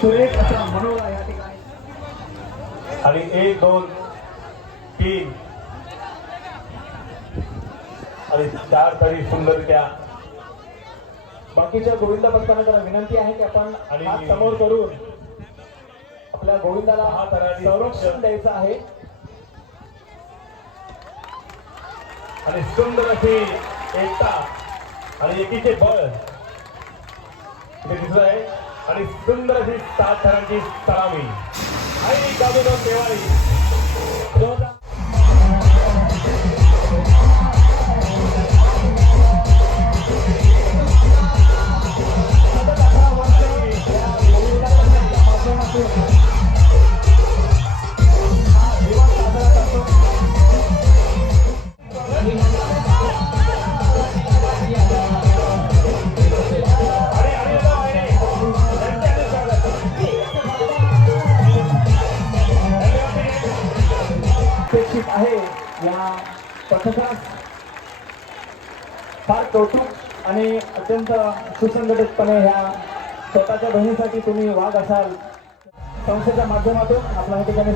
सुरेख असा मनोरा या ठिकाणी. आणि एक दोन तीन. आणि चार तरी सुंदर त्या. बाकीच्या गोविंद भक्तांना विनंती आहे की आपण आणि- हात समोर करून आपल्या गोविंदाला हा तरारी संरक्षण द्यायचं आहे. आणि सुंदर अशी एकता आणि एकीचे बळ. ते दिसत आहे आणि सुंदर अशी सात थरांची सलामी आई दादोबा देवाळी Thank you. आहे या पथकास फार कौतुक आणि अत्यंत सुसंघटितपणे ह्या स्वतःच्या बहिणीसाठी तुम्ही वाद असाल संस्थेच्या माध्यमातून आपल्या ठिकाणी